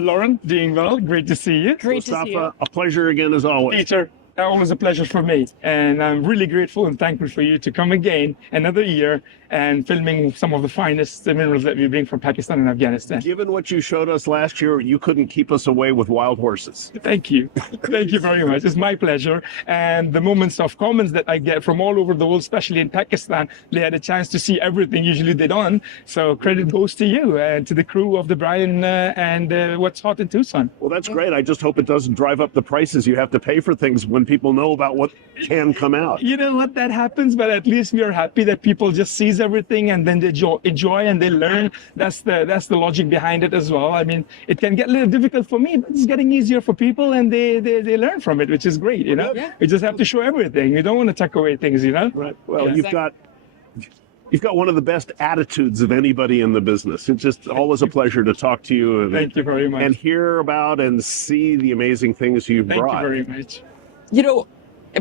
Lauren, doing well. Great to see you. Great to see you. Mustafa, a pleasure again as always. Peter, always a pleasure for me. And I'm really grateful and thankful for you to come again another year and filming some of the finest minerals that we bring from Pakistan and Afghanistan. Given what you showed us last year, you couldn't keep us away with wild horses. Thank you. Thank you very much. It's my pleasure. And the moments of comments that I get from all over the world, especially in Pakistan, they had a chance to see everything usually they don't. So credit goes to you and to the crew of the Brian and What's Hot in Tucson. Well, that's great. I just hope it doesn't drive up the prices you have to pay for things when people know about what can come out. You know what, that happens, but at least we are happy that people just sees everything and then they enjoy and they learn. That's the logic behind it as well. I mean, it can get a little difficult for me, but it's getting easier for people and they learn from it, which is great, you know? Yeah. We just have to show everything. We don't want to tuck away things, you know? Right. Well, Yeah. you've got one of the best attitudes of anybody in the business. It's just always a pleasure to talk to you and, Thank you very much. and hear about and see the amazing things you've Thank brought. you very much. You know,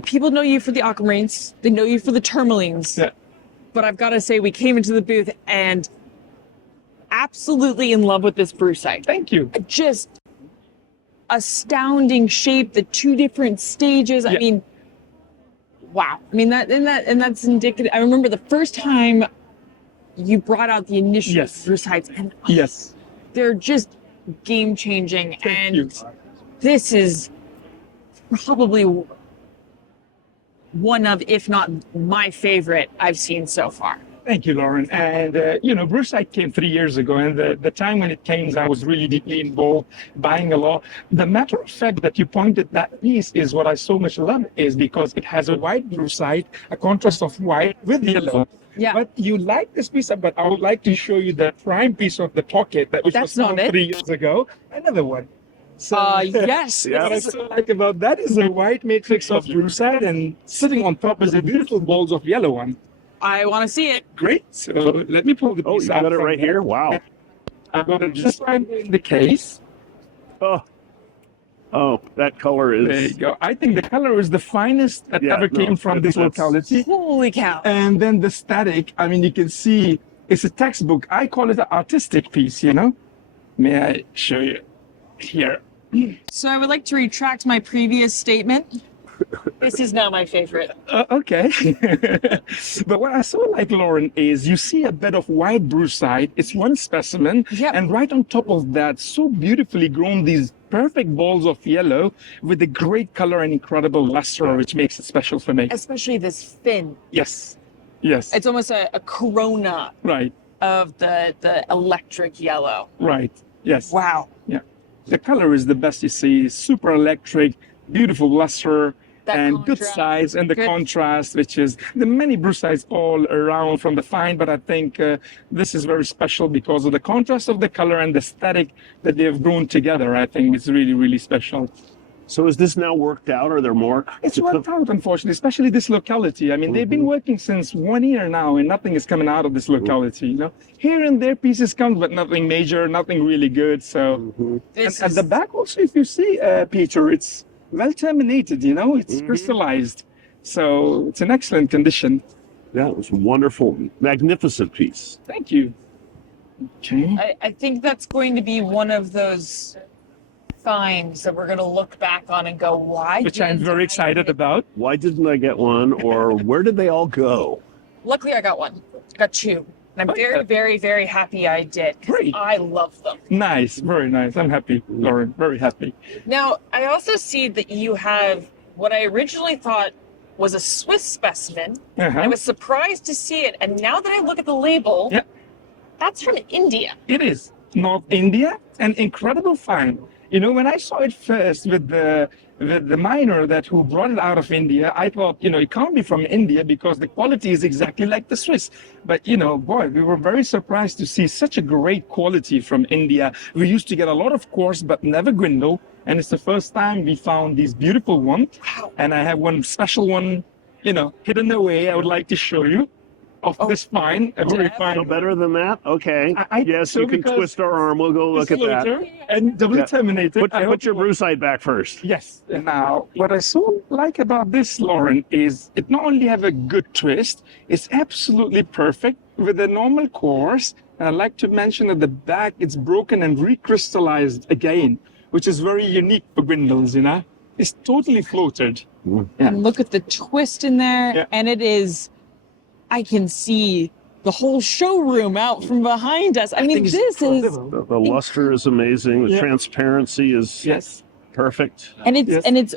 people know you for the Aquamarines. They know you for the Tourmalines. Yeah. But I've got to say, we came into the booth and absolutely in love with this brucite. Thank you. Just astounding shape, the two different stages. I Yeah. mean, wow. I mean, that's indicative. I remember the first time you brought out the initial Yes. brucites, and Yes. they're just game changing. Thank And you. this is probably one of, if not my favorite, I've seen so far. Thank you, Lauren. And, you know, brucite came 3 years ago, and the time when it came, I was really deeply involved, buying a lot. The matter of fact that you pointed that piece is what I so much love, is because it has a white brucite, a contrast of white with yellow. Yeah. But you like this piece, but I would like to show you the prime piece of the pocket that was That's found not it. 3 years ago. Another one. So, Yes. Yeah. what I so like about that is a white matrix of brucite, and sitting on top is a beautiful balls of yellow one. I want to see it. Great. So let me pull the Oh, piece you out got it from right there. here? Wow. I got it just right in the case. Oh, that color There you is... go. I think the color is the finest that Yeah, ever no, came from this that's- locality. Holy cow. And then the static, I mean, you can see it's a textbook. I call it an artistic piece, you know? May I show you here? So I would like to retract my previous statement. This is now my favorite. Okay. But what I so like, Lauren, is you see a bed of white brucite. It's one specimen. Yep. And right on top of that, so beautifully grown, these perfect balls of yellow with a great color and incredible luster, which makes it special for me. Especially this fin. Yes. Yes. It's almost a corona Right. of the electric yellow. Right. Yes. Wow. Yeah. The color is the best you see. Super electric, beautiful luster, That and good contrast. size, and the Good. contrast, which is the many brucites all around from the fine, but I think this is very special because of the contrast of the color and the aesthetic that they have grown together. I think it's really, really special. So is this now worked out? Are there more? It's worked out, unfortunately, especially this locality. I mean, they've been working since 1 year now, and nothing is coming out of this locality. You know, here and there pieces come, but nothing major, nothing really good. So, This and at is the back also, if you see, Peter, it's well terminated. You know, it's crystallized, so it's in excellent condition. Yeah, it was a wonderful, magnificent piece. Thank you. Okay. I think that's going to be one of those finds that we're going to look back on and go, why? Which I'm didn't very I excited get-" about. Why didn't I get one? Or where did they all go? Luckily, I got one. I got two. And I'm very, very, very happy I did. 'Cause Great. I love them. Nice, very nice. I'm happy, Lauren. Very happy. Now, I also see that you have what I originally thought was a Swiss specimen. Uh-huh. I was surprised to see it. And now that I look at the label, Yeah. that's from India. It is North India, an incredible find. You know, when I saw it first with the miner that who brought it out of India, I thought, you know, it can't be from India because the quality is exactly like the Swiss. But you know, boy, we were very surprised to see such a great quality from India. We used to get a lot of quartz, but never gwindle. And it's the first time we found these beautiful ones. Wow. And I have one special one, you know, hidden away. I would like to show you of this fine, a very Yeah. fine. No better than that? Okay. I think Yes, so, you can because twist our arm. We'll go look at that. Floater and doubly Yeah. terminated. Put, I hope put your you- brucite back first. Yes. Now, what I so like about this, Lauren, is it not only have a good twist, it's absolutely perfect. with the normal quartz, I'd like to mention at the back, it's broken and recrystallized again, which is very unique for Gwindals, you know? It's totally floated. Yeah. And look at the twist in there. Yeah. And it is, I can see the whole showroom out from behind us. I mean, think it's this is, incredible. The luster is amazing. The Yeah. transparency is Yes. perfect. and it's, Yes. and it's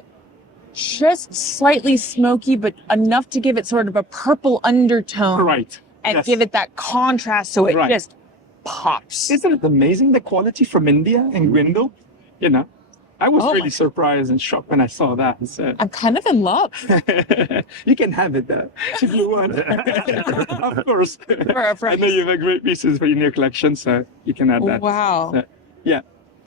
just slightly smoky, but enough to give it sort of a purple undertone. Right. And Yes. give it that contrast so it Right. just pops. Isn't it amazing, the quality from India and Gwindal? You know, I was Oh really my- surprised and shocked when I saw that. So. I'm kind of in love. You can have it though, if you want. Of course. For a I price. know you have great pieces for your new collection, so you can add that. Wow. So, yeah.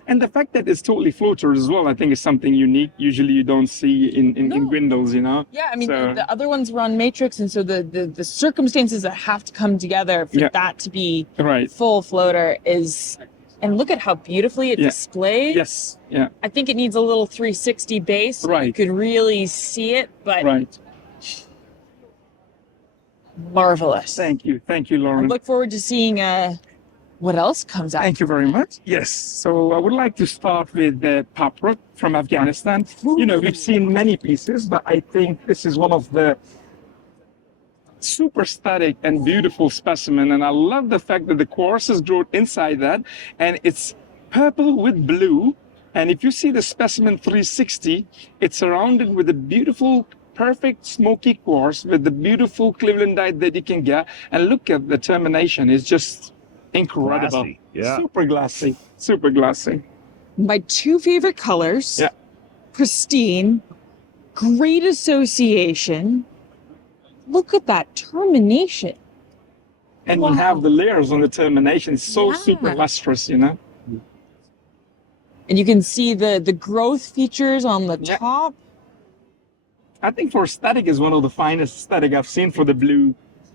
And the fact that it's totally floater as well, I think is something unique. Usually you don't see in No. Gwindals, you know? Yeah, I mean, So- the other ones were on Matrix, and so the circumstances that have to come together for Yeah. that to be Right. full floater is, and look at how beautifully it Yeah. displays. Yes. Yeah. I think it needs a little 360 base. So You Right. could really see it, but Right. marvelous. Thank you. Thank you, I Lauren. look forward to seeing what else comes out. Thank you very much. Yes. So I would like to start with the Paprok from Afghanistan. You know, we've seen many pieces, but I think this is one of the super static and beautiful specimen. And I love the fact that the quartz is grown inside that, and it's purple with blue. And if you see the specimen 360, it's surrounded with a beautiful, perfect smoky quartz with the beautiful Clevelandite that you can get. And look at the termination; it's just incredible. Glassy, yeah. Super glassy. Super glassy. My two favorite colors. Yeah. Pristine, great association. Look at that termination. And Wow. you have the layers on the termination. It's so Yeah. super lustrous, you know? And you can see the growth features on the Yeah. top. I think for aesthetic is one of the finest aesthetic I've seen for the blue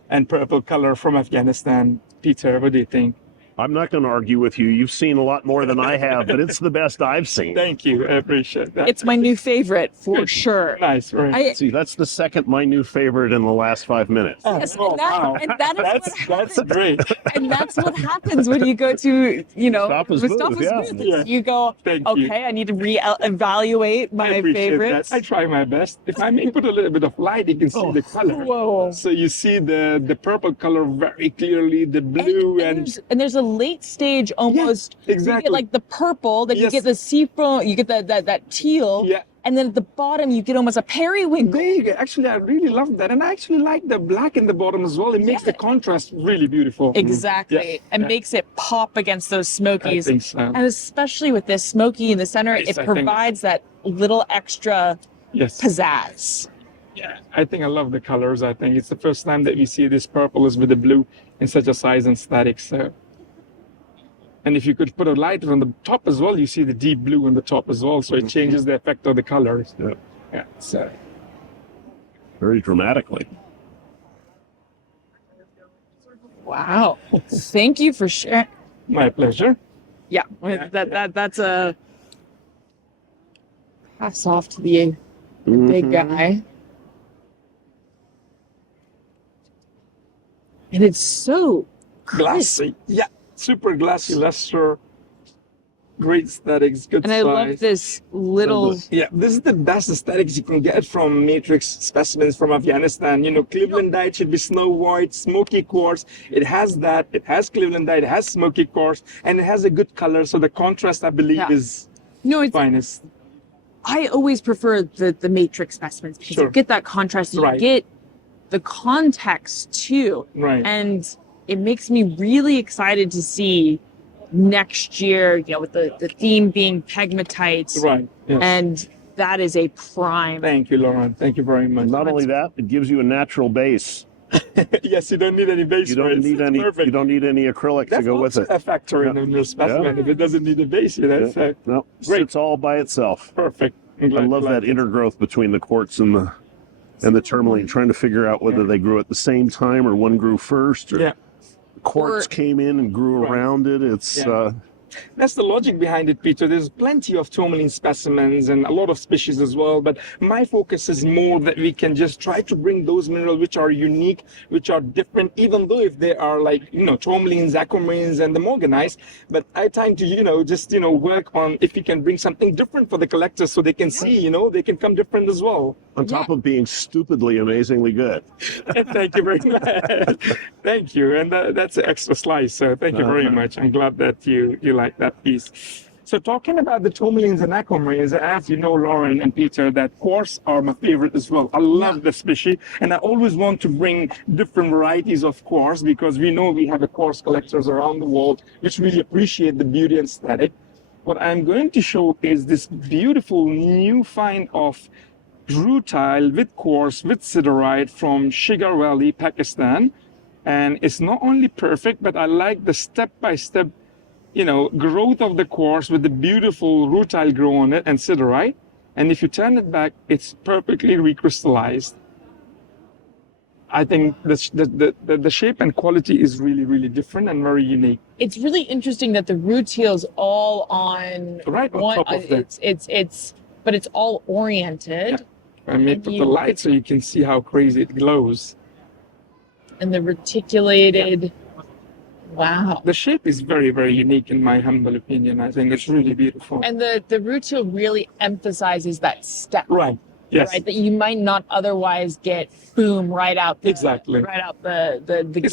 and purple color from Afghanistan. Peter, what do you think? I'm not going to argue with you. You've seen a lot more than I have, but it's the best I've seen. Thank you. I appreciate that. It's my new favorite for Good. sure. Nice, right? I, See, that's the second my new favorite in the last 5 minutes. yes, Oh, and, that, wow. and that is That's what happens. great. And that's what happens when you go to, you know, Mustafa's booth, yeah. booth. Yeah. You go, Thank okay, you. I need to re-evaluate I my appreciate favorites. that. I try my best. If I may put a little bit of light, you can see the color. Whoa. So you see the purple color very clearly, the blue and there's a late stage almost. Yeah, You exactly. get like the purple, then you Yes. get the seafoam, you get that teal, Yeah. and then at the bottom you get almost a periwinkle. There you go. Actually, I really love that. And I actually like the black in the bottom as well. It makes Yeah. the contrast really beautiful. Exactly, Yeah, and yeah. makes it pop against those I smokies. think so. And especially with this smoky in the center, Yes, it I think- provides that little extra Yes. pizzazz. Yeah. I think I love the colors. I think it's the first time that we see this purple is with the blue in such a size and static. So. And if you could put a light on the top as well, you see the deep blue on the top as well. So it changes the effect of the colors. Yeah. Yeah. So. Very dramatically. Wow. Thank you for sharing. My pleasure. Yeah, that's a pass off to the big guy. And it's so crisp. Glassy. Yeah. Super glassy luster. Great aesthetics. Good And I size. love this little. Yeah, this is the best aesthetics you can get from matrix specimens from Afghanistan. You know, Clevelandite should be snow white, smoky quartz. It has that. It has Clevelandite. It has smoky quartz, and it has a good color. So the contrast, I believe, Yeah. is No, it's. finest. I always prefer the matrix specimens because Sure. you get that contrast. You Right. get the context too, Right. and it makes me really excited to see next year. You know, with the theme being pegmatite, Right. Yes. and that is a prime. Thank you, Lauren. Thank you very much. Not only that, it gives you a natural base. Yes, you don't need any base. You for don't it. need It's any. Perfect. You don't need any acrylic That's to go with also it. a factor in your specimen. Yeah. If it doesn't need a base, you know, Yeah. so No, Great. it's all by itself. perfect. I'm I glad you love like that it. intergrowth between the quartz and the tourmaline, trying to figure out whether they grew at the same time or one grew first, or Yeah. quartz Or- came in and grew Right. around it. It's Yeah. That's the logic behind it, Peter. There's plenty of tourmaline specimens and a lot of species as well, but my focus is more that we can just try to bring those minerals which are unique, which are different, even though if they are like, tourmalines, aquamarines, and the morganites, but I tend to, just, work on if we can bring something different for the collectors so they can see, they can come different as well. On top of being stupidly, amazingly good. Thank you very much. Thank you. And that's an extra slice. So thank you very much. I'm glad that you like that piece. So talking about the tourmalines and aquamarines, as you know, Lauren and Peter, that quartz are my favorite as well. I love the species, and I always want to bring different varieties of quartz because we know we have a quartz collectors around the world which really appreciate the beauty and aesthetic. What I'm going to show is this beautiful new find of rutile with quartz with siderite from Shigar Valley, Pakistan. And it's not only perfect, but I like the step-by-step growth of the quartz with the beautiful rutile grow on it and siderite. And if you turn it back, it's perfectly recrystallized. I think the shape and quality is really, really different and very unique. It's really interesting that the rutile's all on top of it. But it's all oriented. Yeah. I made the light so you can see how crazy it glows. And the reticulated. Wow. The shape is very, very unique in my humble opinion. I think it's really beautiful. And the rutile really emphasizes that step. Right. Yes. Right, that you might not otherwise get boom right out the It's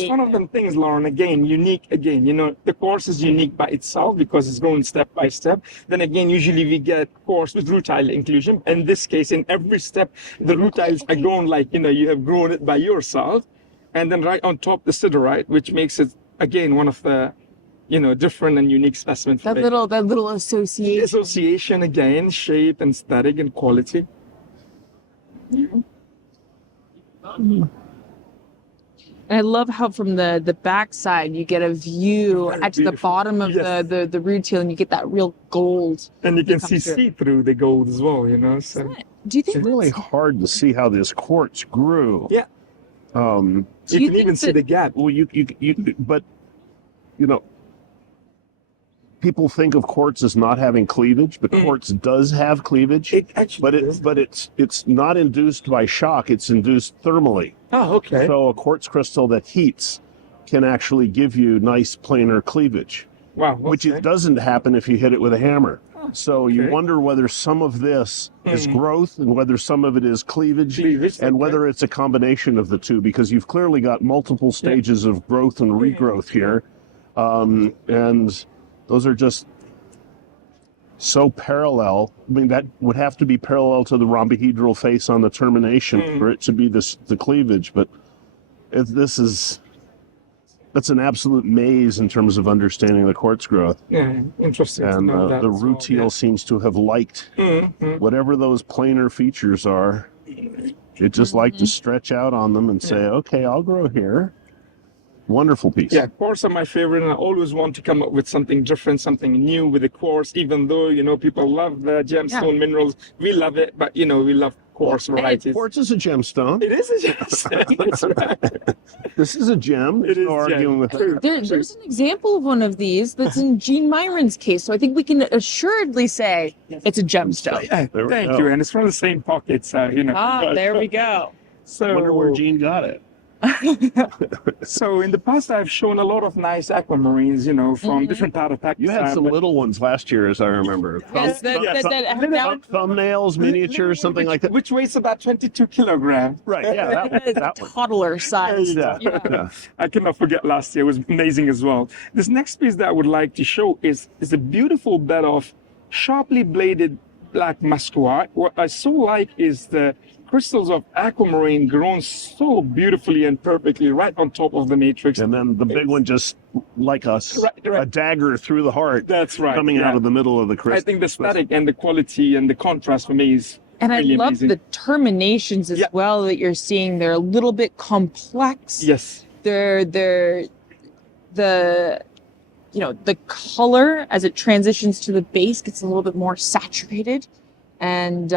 gate. one of them things, Lauren, again, unique again. The quartz is unique by itself because it's grown step by step. Then again, usually we get quartz with rutile inclusion. In this case, in every step, the rutiles are grown like, you have grown it by yourself. And then right on top, the siderite, which makes it, again, one of the, different and unique specimens. That little association. Association, again, shape and aesthetic and quality. I love how from the backside you get a view at the bottom of the rutile, and you get that real gold. And you can see through the gold as well, So do you think it's really hard to see how this quartz grew? Yeah. You can even see the gap. Well, but people think of quartz as not having cleavage, but quartz does have cleavage. It actually but it's not induced by shock, it's induced thermally. Oh, okay. So a quartz crystal that heats can actually give you nice planar cleavage. Wow. Which it doesn't happen if you hit it with a hammer. So you wonder whether some of this is growth and whether some of it is cleavage and whether it's a combination of the two, because you've clearly got multiple stages of growth and regrowth here. And those are just so parallel. I mean, that would have to be parallel to the rhombohedral face on the termination for it to be the cleavage. But that's an absolute maze in terms of understanding the quartz growth. Yeah, interesting. And the rutile seems to have liked whatever those planar features are. It just liked to stretch out on them and say, okay, I'll grow here. Wonderful piece. Yeah, quartz are my favorite, and I always want to come up with something different, something new with the quartz, even though, people love the gemstone minerals. We love it, but, we love quartz varieties. Quartz is a gemstone. It is a gemstone. That's right. This is a gem. There's no arguing with that. There's an example of one of these that's in Gene Myron's case, so I think we can assuredly say it's a gemstone. Yeah, thank you, and it's from the same pocket, so, there we go. So, I wonder where Gene got it. So in the past, I've shown a lot of nice aquamarines, from different parts of Pakistan. You had some little ones last year, as I remember. Thumbnails, miniatures, something like that. Which weighs about 22 kilograms. Right, yeah. That one. Toddler size. Yeah. I cannot forget last year. It was amazing as well. This next piece that I would like to show is a beautiful bed of sharply bladed black muscovite. What I so like is the crystals of aquamarine grown so beautifully and perfectly right on top of the matrix. And then the big one just like us, a dagger through the heart. That's right. Coming out of the middle of the crystal. I think the aesthetic and the quality and the contrast for me is And really I love amazing. the terminations as well that you're seeing. They're a little bit complex. Yes. They're the the color as it transitions to the base gets a little bit more saturated, and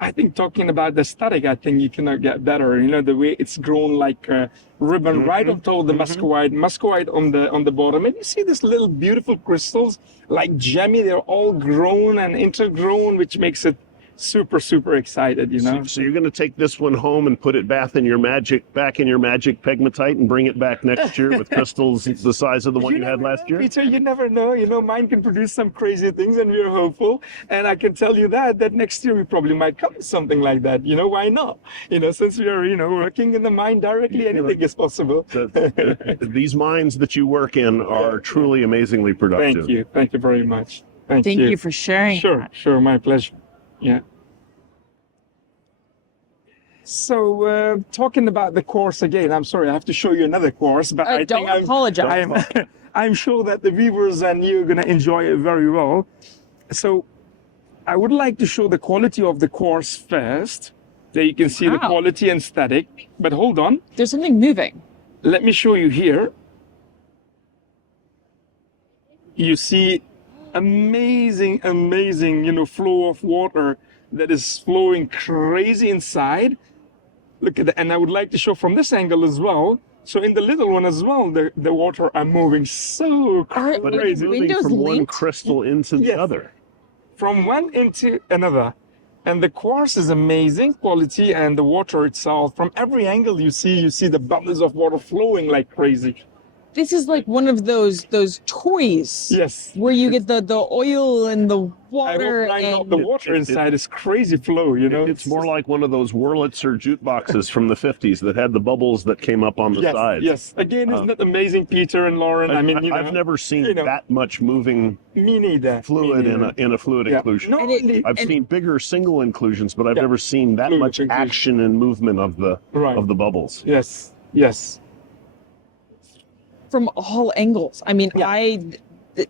I think talking about the static, I think you cannot get better. You know, the way it's grown like a ribbon right on top of the muscovite on the bottom. And you see these little beautiful crystals like gemmy. They're all grown and intergrown, which makes it super, super excited, you know. So you're going to take this one home and put it back in your magic pegmatite and bring it back next year with crystals the size of the one you had last year? Peter, you never know. You know, mine can produce some crazy things, and we're hopeful. And I can tell you that next year we probably might come with something like that. You know, why not? You know, since we are, you know, working in the mine directly, anything is possible. These mines that you work in are truly amazingly productive. Thank you. Thank you very much. Thank you for sharing. Sure, sure. My pleasure. Yeah. So talking about the course again, I'm sorry, I have to show you another course, but I don't think apologize. I'm sure that the viewers and you are going to enjoy it very well. So I would like to show the quality of the course first. There you can see the quality and static, but hold on. There's something moving. Let me show you here. You see amazing, you know, flow of water that is flowing crazy inside. Look at that. And I would like to show from this angle as well. So in the little one as well, the water are moving so crazy. But it's moving from one crystal into the other. From one into another. And the quartz is amazing quality, and the water itself, from every angle you see the bubbles of water flowing like crazy. This is like one of those toys. Yes. Where you get the oil and the water. The water inside is crazy flow, you know. It's more like one of those Wurlitzer jukeboxes from the 50s that had the bubbles that came up on the sides. Yes. Again, isn't it amazing, Peter and Lauren? I mean, you know, I've never seen that much moving fluid in a fluid inclusion. I've seen bigger single inclusions, but I've never seen that much action and movement of the bubbles. Yes. Yes. From all angles. I mean,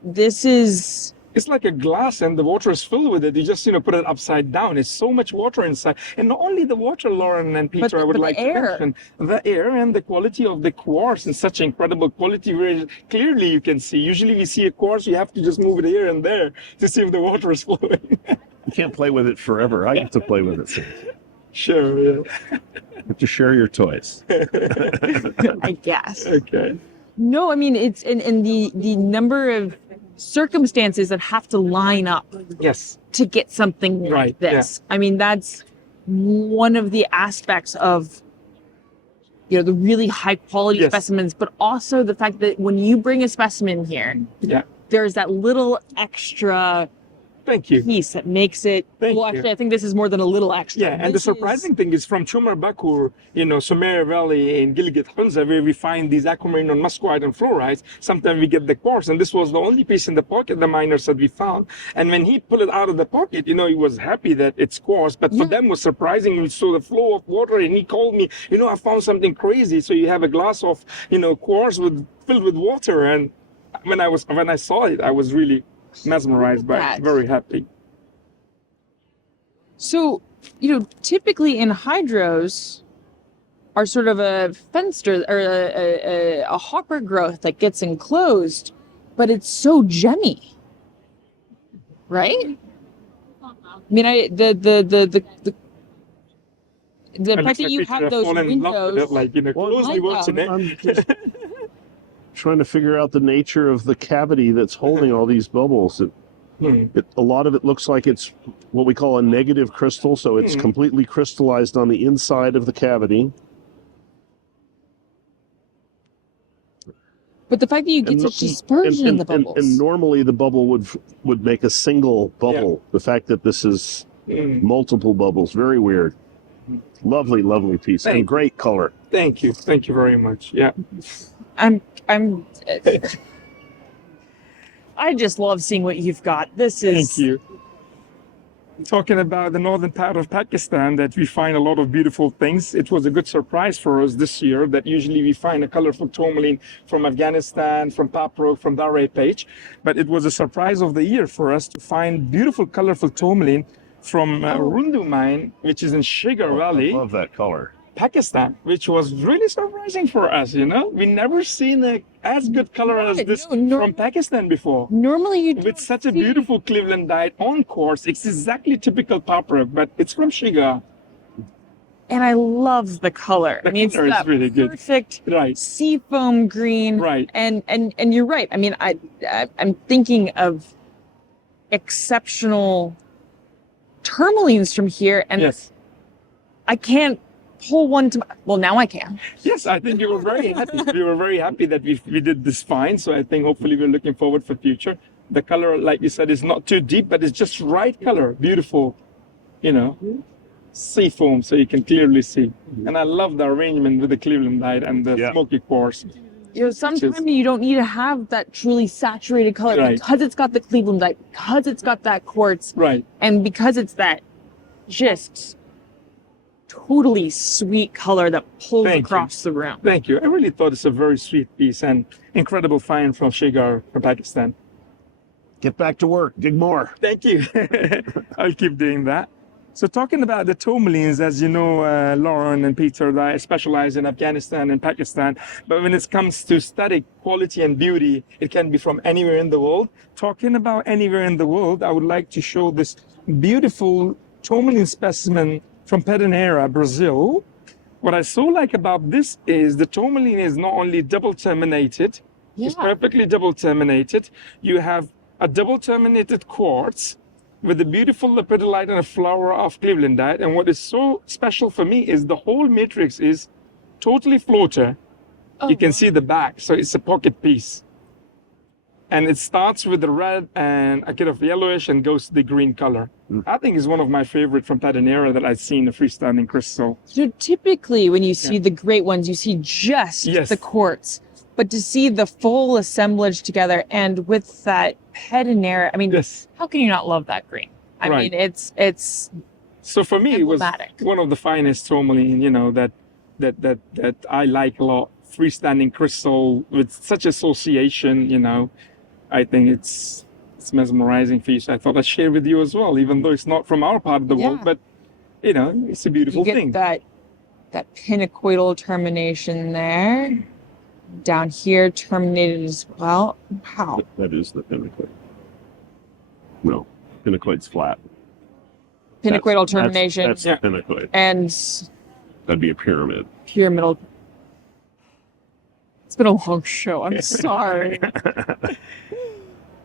this is... It's like a glass and the water is filled with it. You just, you know, put it upside down. It's so much water inside. And not only the water, Lauren and Peter, I would like to mention the air and the quality of the quartz in such incredible quality where clearly you can see. Usually we see a quartz, you have to just move it here and there to see if the water is flowing. You can't play with it forever. I get to play with it. Sure, yeah. You have to share your toys. I guess. Okay. No, I mean, it's in the number of circumstances that have to line up to get something like this. I mean, that's one of the aspects of, you know, the really high quality specimens, but also the fact that when you bring a specimen here, there's that little extra piece that makes it. Actually, I think this is more than a little extra. Yeah, and the surprising thing is from Chumar Bakhoor, you know, Shigar Valley in Gilgit-Hunza, where we find these aquamarine on muscovite and fluorides. Sometimes we get the quartz, and this was the only piece in the pocket the miners that we found. And when he pulled it out of the pocket, you know, he was happy that it's quartz, but for them it was surprising. We saw the flow of water, and he called me, you know, I found something crazy. So you have a glass of, you know, quartz filled with water, and when I saw it, I was really mesmerized by it, very happy. So, you know, typically enhydros are sort of a fenced or a hopper growth that gets enclosed, but it's so gemmy, right? I mean, the fact that you have those windows, like, you know, closely watching it. I'm just trying to figure out the nature of the cavity that's holding all these bubbles. A lot of it looks like it's what we call a negative crystal, so it's completely crystallized on the inside of the cavity. But the fact that you get such dispersion in the bubbles. And normally the bubble would make a single bubble. The fact that this is multiple bubbles, very weird. Lovely, lovely piece and great color. Thank you very much. Yeah. I just love seeing what you've got. This is... Thank you. Talking about the northern part of Pakistan, that we find a lot of beautiful things. It was a good surprise for us this year that usually we find a colorful tourmaline from Afghanistan, from Paprok, from Darray Page. But it was a surprise of the year for us to find beautiful, colorful tourmaline from Rundu mine, which is in Shigar Valley. I love that color. Pakistan, which was really surprising for us. We never seen as good color as this from Pakistan before. Normally you With such a beautiful Clevelandite on quartz. It's exactly typical Paprok, but it's from Shigar. And I love the color. The I mean, it's color is that really good. perfect seafoam green. Right. And you're right. I mean, I'm thinking of exceptional tourmalines from here, and Yes. I can't pull one to. Well, now I can. Yes, I think you were very happy. We were very happy that we did this fine. So I think hopefully we're looking forward for future. The color, like you said, is not too deep, but it's just right color. Beautiful, seafoam, so you can clearly see. And I love the arrangement with the Clevelandite and the smoky quartz. Sometimes you don't need to have that truly saturated color because it's got the Clevelandite, because it's got that quartz, and because it's that just totally sweet color that pulls across the room. Thank you. I really thought it's a very sweet piece and incredible find from Shigar from Pakistan. Get back to work. Dig more. Thank you. I'll keep doing that. So talking about the tourmalines, as you know, Lauren and Peter, I specialize in Afghanistan and Pakistan. But when it comes to aesthetic quality and beauty, it can be from anywhere in the world. Talking about anywhere in the world, I would like to show this beautiful tourmaline specimen from Pedernera, Brazil. What I so like about this is the tourmaline is not only double terminated, it's perfectly double terminated. You have a double terminated quartz with a beautiful lepidolite and a flower of Clevelandite. And what is so special for me is the whole matrix is totally floater. You can see the back, so it's a pocket piece. And it starts with the red and a kind of yellowish and goes to the green color. I think is one of my favorite from Pedernera that I've seen, a freestanding crystal. So typically when you see the great ones, you see just the quartz. But to see the full assemblage together and with that Pedernera, I mean, how can you not love that green? I mean, it's so for me, emblematic. It was one of the finest tourmaline, that I like a lot. Freestanding crystal with such association, I think it's mesmerizing for you. So I thought I'd share with you as well, even though it's not from our part of the world, but it's a beautiful thing. You get that pinacoidal termination there. Down here, terminated as well. Wow. That is the pinacoid. No, pinacoid's flat. Pinacoidal termination. That's pinacoid. And that'd be a pyramid. Pyramidal. It's been a long show. I'm sorry.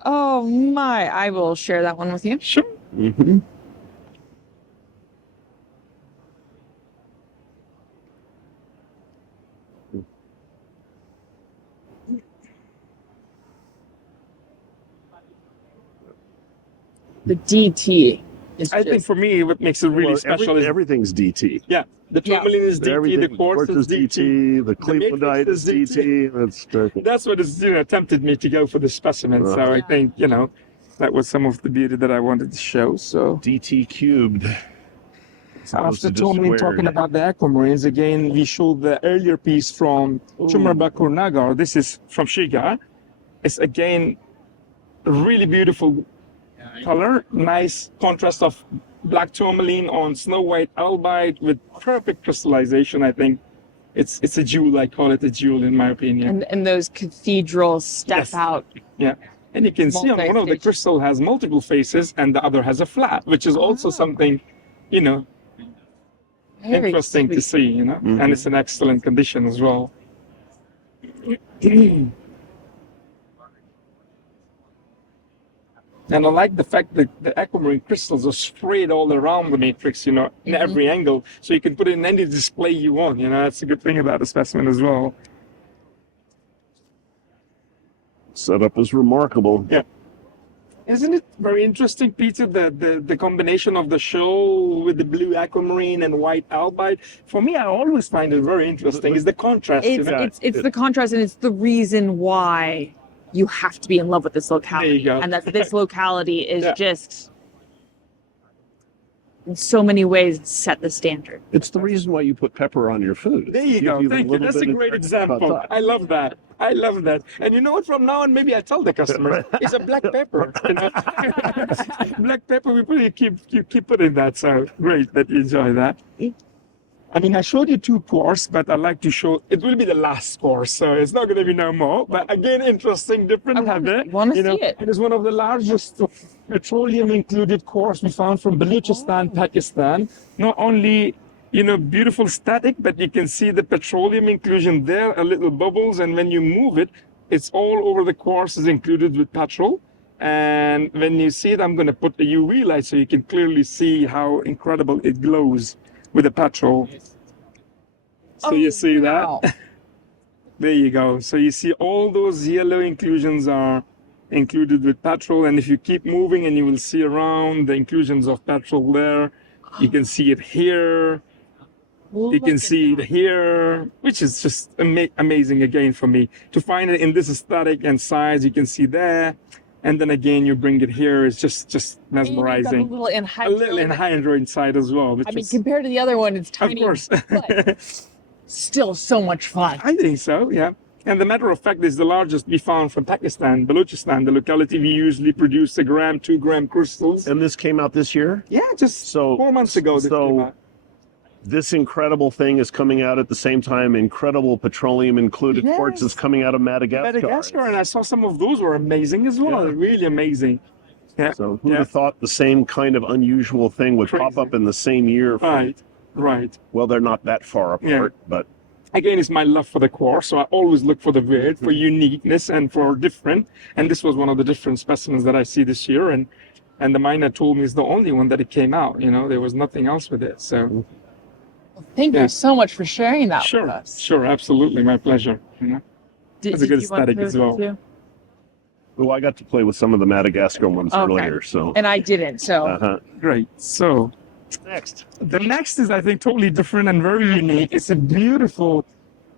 Oh my! I will share that one with you. Sure. Mm-hmm. The DT is I think for me, what makes it really special is everything's DT. Yeah, the tourmaline is DT, the quartz is DT, the Clevelandite is DT. That's what has tempted me to go for the specimen. So I think that was some of the beauty that I wanted to show. So DT cubed. After tourmaline talking about the aquamarines, again we showed the earlier piece from Chumar Bakhoor Nagar. This is from Shigar. It's again really beautiful color, nice contrast of black tourmaline on snow white albite with perfect crystallization. I think it's a jewel. I call it a jewel in my opinion. And those cathedrals step out. Yeah, and you can see on one of the crystal has multiple faces and the other has a flat, which is also something, Very interesting to see. And it's in excellent condition as well. And I like the fact that the aquamarine crystals are sprayed all around the matrix, in every angle. So you can put it in any display you want, That's a good thing about the specimen as well. Setup is remarkable. Yeah. Isn't it very interesting, Peter, the combination of the show with the blue aquamarine and white albite? For me, I always find it very interesting, is the contrast. It's the contrast, and it's the reason why you have to be in love with this locality. There you go. And that this locality is just, in so many ways, set the standard. It's the reason why you put pepper on your food. There you go. Thank you. That's a great example. I love that. And you know what? From now on, maybe I tell the customers it's a black pepper. Black pepper. We keep putting that. So great that you enjoy that. I mean, I showed you 2 course, but I'd like to show, it will be the last course, so it's not going to be no more. But again, interesting, different habit. Want to see it? It is one of the largest petroleum included cores we found from Balochistan, Pakistan. Not only, beautiful static, but you can see the petroleum inclusion there, a little bubbles, and when you move it, it's all over the course is included with petrol. And when you see it, I'm going to put the UV light so you can clearly see how incredible it glows with the petrol. So you see that? There you go. So you see all those yellow inclusions are included with petrol. And if you keep moving and you will see around the inclusions of petrol there, you can see it here. You can see it here, which is just amazing again for me. To find it in this aesthetic and size, you can see there. And then again, you bring it here. It's just mesmerizing. A little Enhydro inside as well. I mean, compared to the other one, it's tiny. Of course. But still so much fun. I think so, yeah. And the matter of fact is the largest we found from Pakistan, Balochistan, the locality we usually produce 1 gram, 2 gram crystals. And this came out this year? Yeah, just 4 months ago. This incredible thing is coming out at the same time. Incredible petroleum included quartz is coming out of Madagascar. And I saw some of those were amazing as well. Yeah. Really amazing. Yeah. So who would have thought the same kind of unusual thing would pop up in the same year? Right. Well, they're not that far apart, but again, it's my love for the quartz. So I always look for the weird, for uniqueness, and for different. And this was one of the different specimens that I see this year. And the miner told me it's the only one that it came out. There was nothing else with it. So. Thank you so much for sharing that with us. Sure, absolutely. My pleasure. It's a good aesthetic as well. Well, I got to play with some of the Madagascar ones earlier, so. And I didn't, so. Great. So, the next is, I think, totally different and very unique. It's a beautiful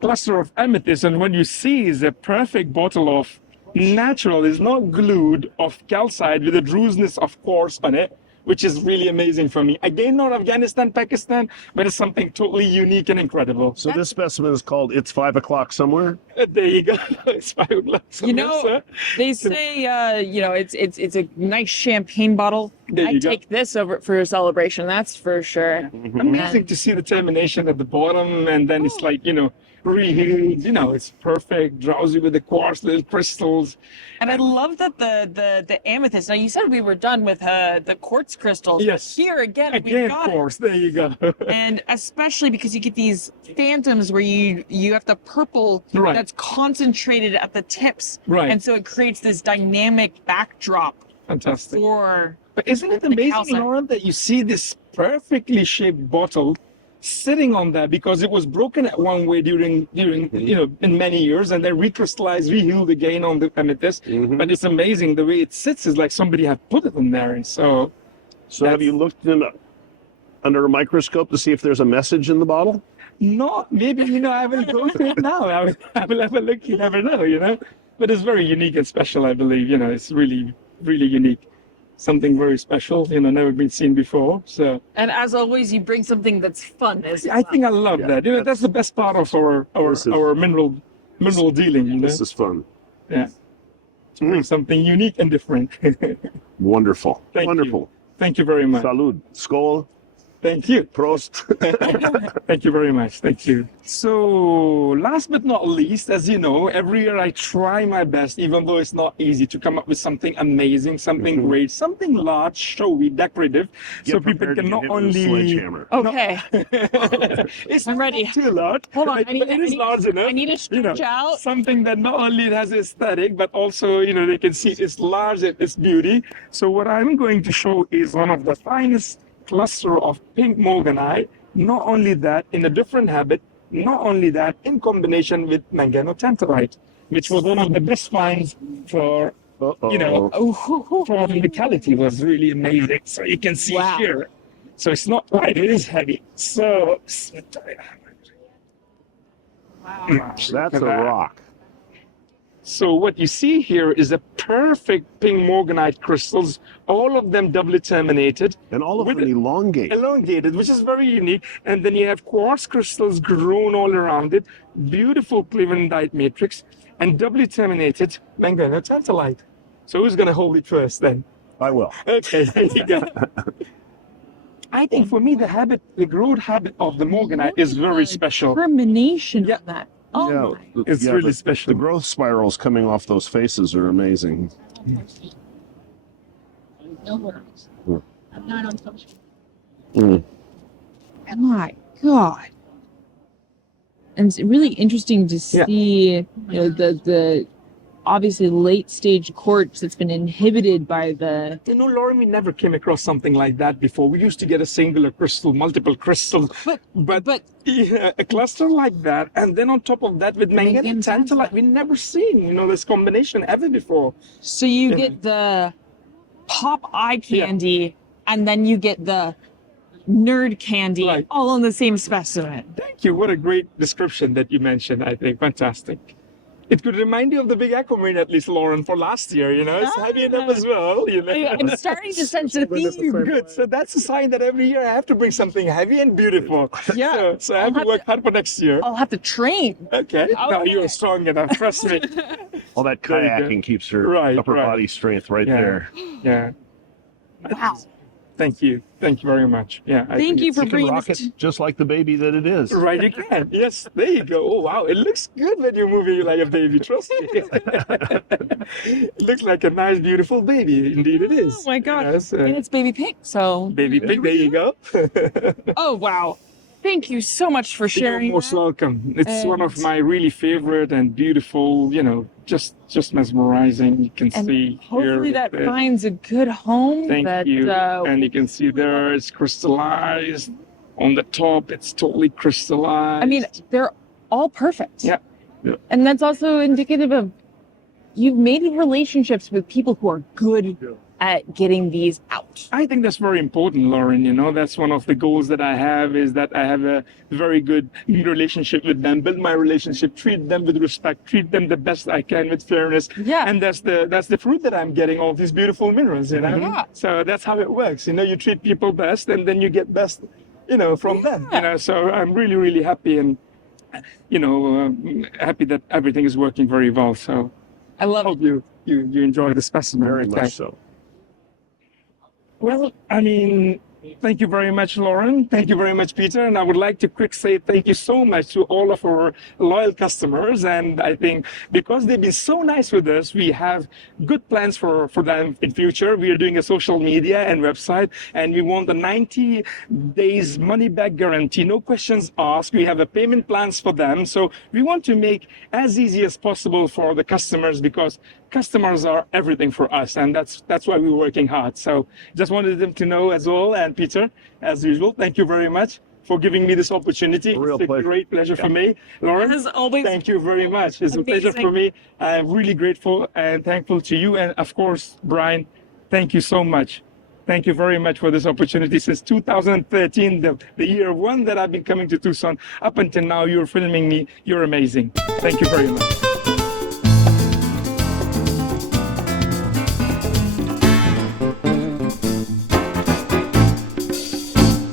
cluster of amethyst, and what you see is a perfect bottle of natural, it's not glued, of calcite with a druseness of quartz on it, which is really amazing for me. Again, not Afghanistan, Pakistan, but it's something totally unique and incredible. So this specimen is called It's 5 o'clock somewhere? There you go. It's 5 o'clock somewhere. They say, it's a nice champagne bottle. I take this over for a celebration, that's for sure. Amazing to see the termination at the bottom, and then it's like, rehealed, it's perfect, drowsy with the quartz, little crystals. And I love that the amethyst. Now you said we were done with the quartz crystals. Yes. Here again we got quartz. There you go. And especially because you get these phantoms where you have the purple that's concentrated at the tips. Right. And so it creates this dynamic backdrop. Fantastic. But isn't it amazing, Lauren, that you see this perfectly shaped bottle sitting on that, because it was broken at one way during in many years, and then recrystallized, rehealed again on the amethyst. But it's amazing the way it sits is like somebody had put it in there. And so have you looked under a microscope to see if there's a message in the bottle? No, maybe I will go through it now. I will have a look. You never know, But it's very unique and special, I believe. It's really, really unique. Something very special, never been seen before. So. And as always, you bring something that's fun. I think I love that. That's the best part of our mineral dealing. This is fun. Yeah. To bring something unique and different. Wonderful. Wonderful. Thank you very much. Salud. Skål. Thank you. Prost. Thank you very much. Thank you. So last but not least, as you know, every year I try my best, even though it's not easy, to come up with something amazing, something great, something large, showy, decorative, so people can not only... Okay. I'm ready. Too large. Hold on. It is large enough. I need to stretch out. Something that not only it has aesthetic, but also, they can see it's large, its beauty. So what I'm going to show is one of the finest cluster of pink morganite. Not only that, in a different habit, not only that, in combination with manganotantolite, which was one of the best finds for for the locality, was really amazing. So you can see here. So it's not light, it is heavy. So that's a rock. So what you see here is a perfect pink morganite crystals, all of them doubly terminated. And all of them elongated. Elongated, which is very unique. And then you have quartz crystals grown all around it, beautiful cleavage matrix, and doubly terminated manganotantolite. So who's going to hold it first then? I will. Okay, there you go. I think for me, the growth habit of the Morganite is very special. Determination Yeah. of that. Oh my. It's really special. The growth spirals coming off those faces are amazing. No worries. Mm. I'm not on social. My God. And it's really interesting to see, the obviously late stage quartz that's been inhibited by the. Lauren, we never came across something like that before. We used to get a singular crystal, multiple crystals, but yeah, a cluster like that, and then on top of that with manganese and tantalite, we never seen, this combination ever before. So you get the pop eye candy, and then you get the nerd candy, all in the same specimen. Thank you. What a great description that you mentioned. I think fantastic. It could remind you of the big Aquamarine, at least, Lauren, for last year. It's heavy enough as well. I'm starting to sense a theme. Good. So that's a sign that every year I have to bring something heavy and beautiful. Yeah. So I have to work hard for next year. I'll have to train. Okay. No, you're strong enough. Trust me. All that kayaking keeps her upper body strength right there. Yeah. Wow. Thank you. Thank you very much. Yeah. Thank you for You can bringing rock this. it just like the baby that it is. Right, you can. Yes, there you go. Oh, wow. It looks good when you're moving like a baby. Trust me. It looks like a nice, beautiful baby. Indeed, it is. Oh my God. Yes, And it's baby pink, so. baby pig, there you go. Oh, wow. Thank you so much for sharing. You're most that. welcome. It's one of And- my really favorite and beautiful, just mesmerizing. You can And see hopefully here. that with the- finds a good home. Thank that, you. And you can see there it's crystallized. On the top, it's totally crystallized. I mean, they're all perfect. Yeah. And that's also indicative of you've made relationships with people who are good at getting these out. I think that's very important, Lauren. That's one of the goals that I have, is that I have a very good relationship with them, build my relationship, treat them with respect, treat them the best I can with fairness. Yeah. And that's the fruit that I'm getting, all these beautiful minerals, Yeah. So that's how it works. You treat people best and then you get best, from them. So I'm really, really happy and, happy that everything is working very well. So I love hope it. you enjoy the specimen. Very Okay. much so. Well, thank you very much, Lauren. Thank you very much, Peter. And I would like to say thank you so much to all of our loyal customers. And I think because they've been so nice with us, we have good plans for them in future. We are doing a social media and website, and we want the 90 days money back guarantee, no questions asked. We have a payment plans for them. So we want to make as easy as possible for the customers, because customers are everything for us, and that's why we're working hard. So just wanted them to know as well. And Peter, as usual, thank you very much for giving me this opportunity. A real it's a pleasure. great pleasure for me. Lauren, As always. thank you very much. It's a pleasure for me. I'm really grateful and thankful to you. And of course, Brian, thank you so much. Thank you very much for this opportunity. Since 2013, the year one that I've been coming to Tucson, up until now, you're filming me. You're amazing. Thank you very much.